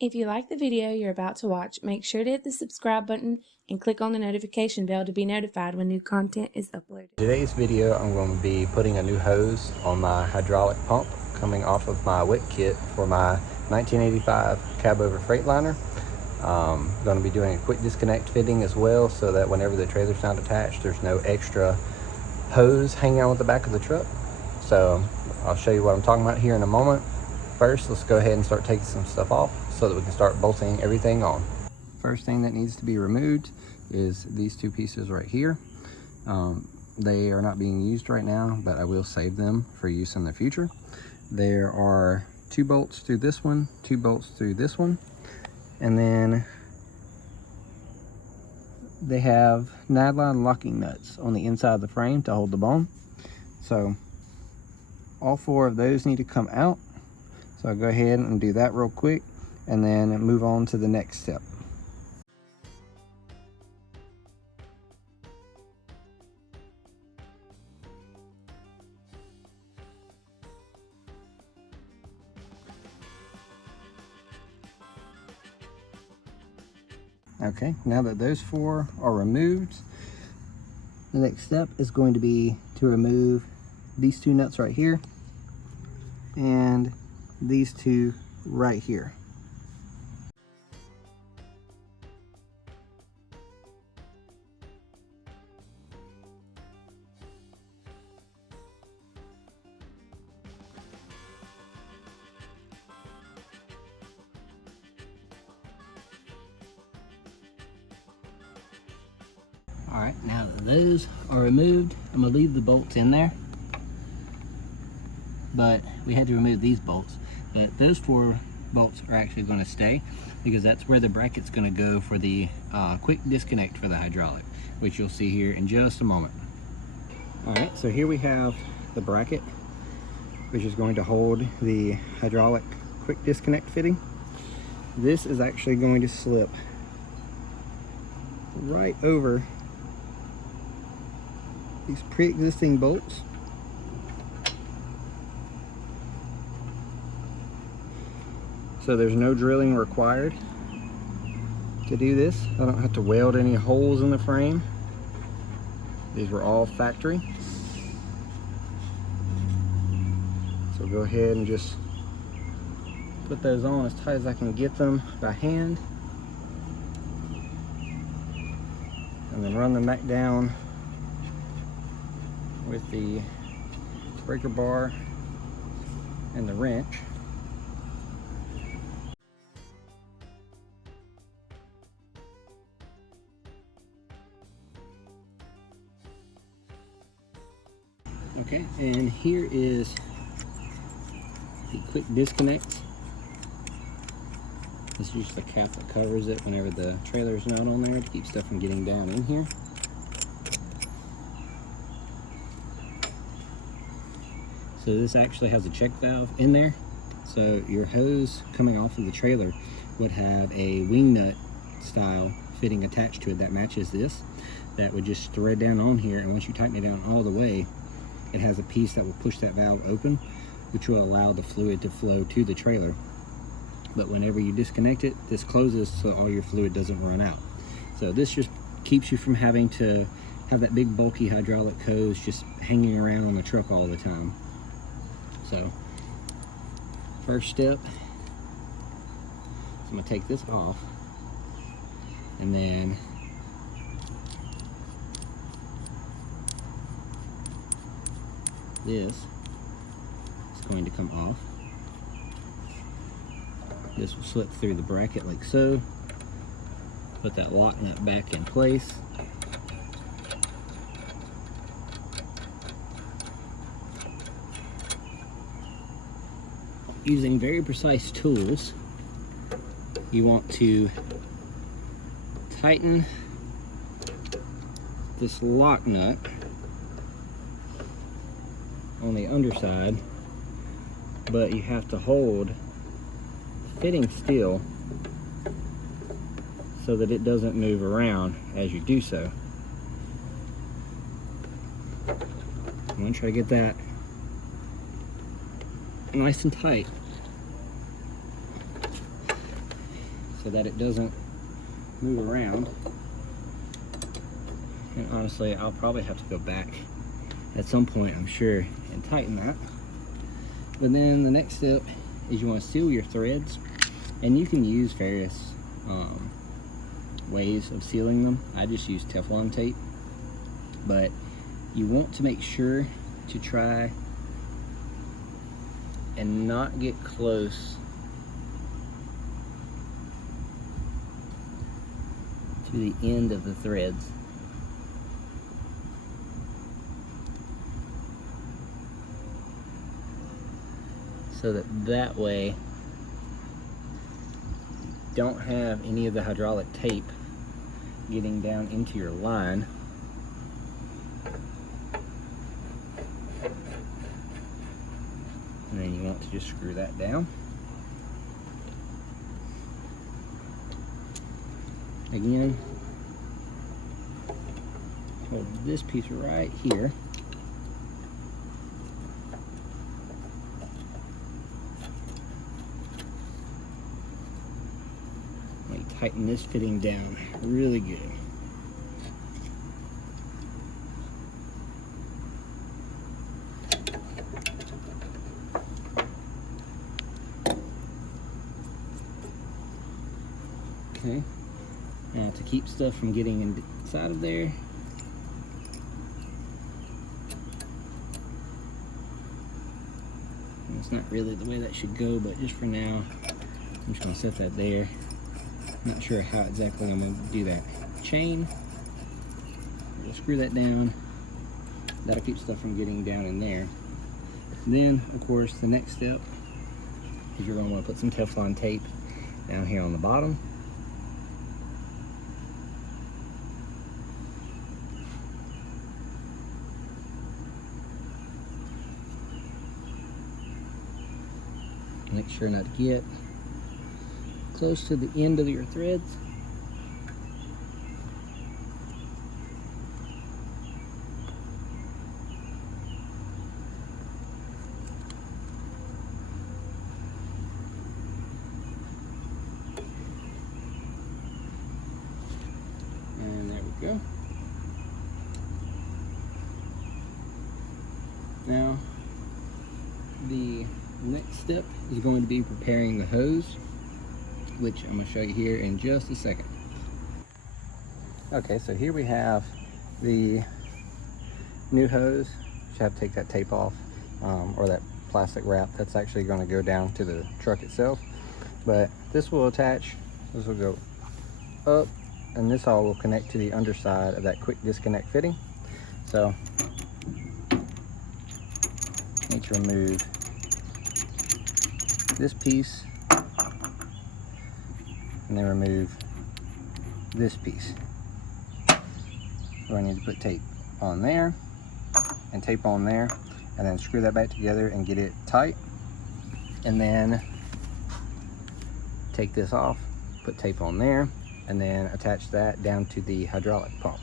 If you like the video you're about to watch, make sure to hit the subscribe button and click on the notification bell to be notified when new content is uploaded. Today's video, I'm going to be putting a new hose on my hydraulic pump coming off of my wick kit for my 1985 Cabover Freightliner. Going to be doing a quick disconnect fitting as well, so that whenever the trailer's not attached, there's no extra hose hanging out with the back of the truck. So I'll show you what I'm talking about here in a moment. First, let's go ahead and start taking some stuff off so that we can start bolting everything on. First thing that needs to be removed is these two pieces right here. They are not being used right now, but I will save them for use in the future. There are 2 bolts through this one, 2 bolts through this one, and then they have nylon locking nuts on the inside of the frame to hold the bone. So all 4 of those need to come out. So I'll go ahead and do that real quick and then move on to the next step. Okay, now that those 4 are removed, the next step is going to be to remove these 2 nuts right here and these 2 right here. All right, now that those are removed, I'm gonna leave the bolts in there. But we had to remove these bolts. But those 4 bolts are actually gonna stay because that's where the bracket's gonna go for the quick disconnect for the hydraulic, which you'll see here in just a moment. All right, so here we have the bracket, which is going to hold the hydraulic quick disconnect fitting. This is actually going to slip right over these pre-existing bolts. So there's no drilling required to do this. I don't have to weld any holes in the frame. These were all factory. So go ahead and just put those on as tight as I can get them by hand. And then run them back down with the breaker bar and the wrench. Okay, and here is the quick disconnect. This is just the cap that covers it whenever the trailer is not on there to keep stuff from getting down in here. So this actually has a check valve in there. So your hose coming off of the trailer would have a wing nut style fitting attached to it that matches this. That would just thread down on here, and once you tighten it down all the way, it has a piece that will push that valve open, which will allow the fluid to flow to the trailer. But whenever you disconnect it, this closes so all your fluid doesn't run out. So this just keeps you from having to have that big bulky hydraulic hose just hanging around on the truck all the time. So first step, I'm gonna take this off, and then this is going to come off. This will slip through the bracket like so. Put that lock nut back in place. Using very precise tools, you want to tighten this lock nut on the underside, but you have to hold the fitting still so that it doesn't move around as you do so. I'm going to try to get that nice and tight. so that it doesn't move around. And honestly, I'll probably have to go back at some point, I'm sure, and tighten that. But then the next step is you want to seal your threads, and you can use various ways of sealing them. I just use Teflon tape, but you want to make sure to try and not get close to the end of the threads. So that way you don't have any of the hydraulic tape getting down into your line. And then you want to just screw that down. Again, hold this piece right here. Tighten this fitting down really good. Okay, now to keep stuff from getting inside of there, and it's not really the way that should go, but just for now, I'm just going to set that there. Not sure how exactly I'm going to do that. Chain, we'll screw that down. That'll keep stuff from getting down in there. Then, of course, the next step is you're going to want to put some Teflon tape down here on the bottom. Make sure not to get close to the end of your threads. And there we go. Now, the next step is going to be preparing the hose, which I'm going to show you here in just a second. Okay, so here we have the new hose. You have to take that tape off, or that plastic wrap that's actually going to go down to the truck itself. But this will attach, this will go up, and this all will connect to the underside of that quick disconnect fitting. So, need to remove this piece, and then remove this piece. So I need to put tape on there and tape on there, and then screw that back together and get it tight. And then take this off, put tape on there, and then attach that down to the hydraulic pump.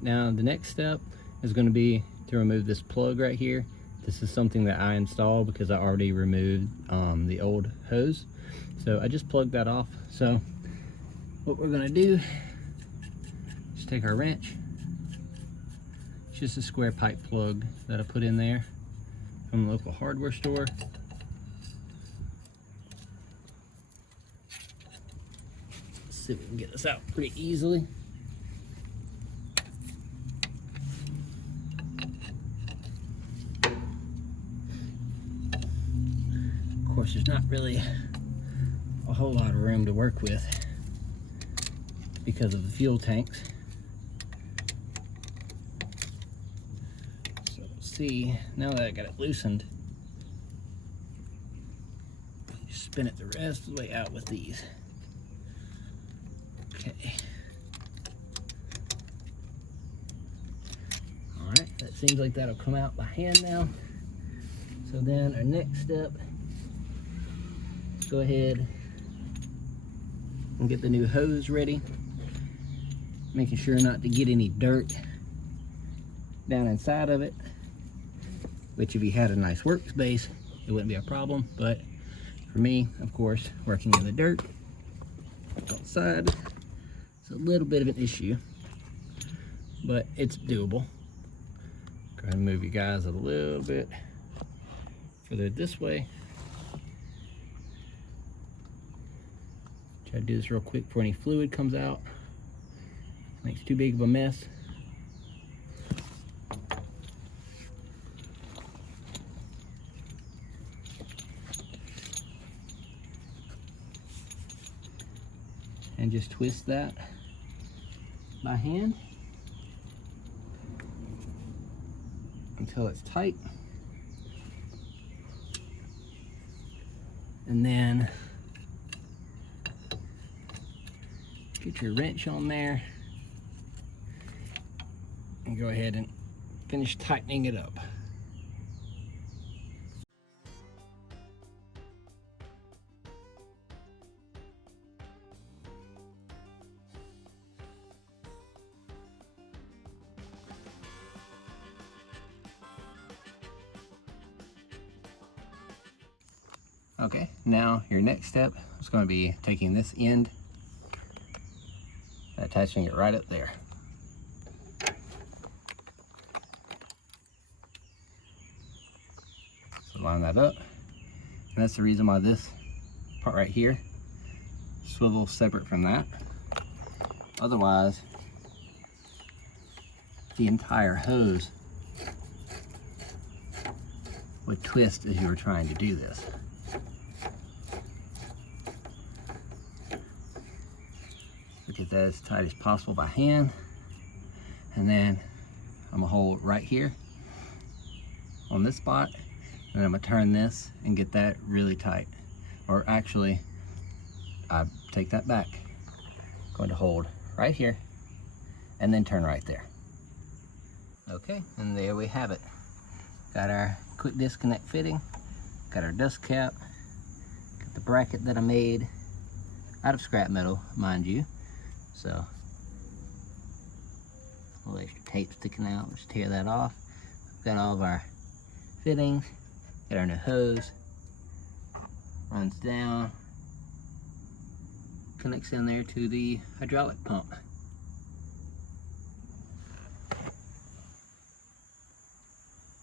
Now the next step is going to be to remove this plug right here. This is something that I installed because I already removed the old hose. So I just plugged that off. So what we're gonna do is take our wrench. It's just a square pipe plug that I put in there from the local hardware store. Let's see if we can get this out pretty easily. Of course, there's not really a whole lot of room to work with because of the fuel tanks. So see, now that I got it loosened, just spin it the rest of the way out with these. Okay. Alright, that seems like that'll come out by hand now. So then our next step, let's go ahead and get the new hose ready. Making sure not to get any dirt down inside of it, which if you had a nice workspace, it wouldn't be a problem. But for me, of course, working in the dirt, don't side is a little bit of an issue, but it's doable. Go ahead and move you guys a little bit further this way. Try to do this real quick before any fluid comes out. Makes too big of a mess. And just twist that by hand until it's tight. And then get your wrench on there and go ahead and finish tightening it up. Okay, now your next step is going to be taking this end and attaching it right up there. So line that up, and that's the reason why this part right here swivels separate from that. Otherwise, the entire hose would twist as you were trying to do this. Get that as tight as possible by hand, and then I'm gonna hold right here on this spot, and I'm gonna turn this and get that really tight. Or actually, I take that back. I'm going to hold right here and then turn right there. Okay, and there we have it. Got our quick disconnect fitting, got our dust cap, got the bracket that I made out of scrap metal, mind you. So, a little extra tape sticking out, just tear that off. Got all of our fittings, got our new hose, runs down, connects in there to the hydraulic pump.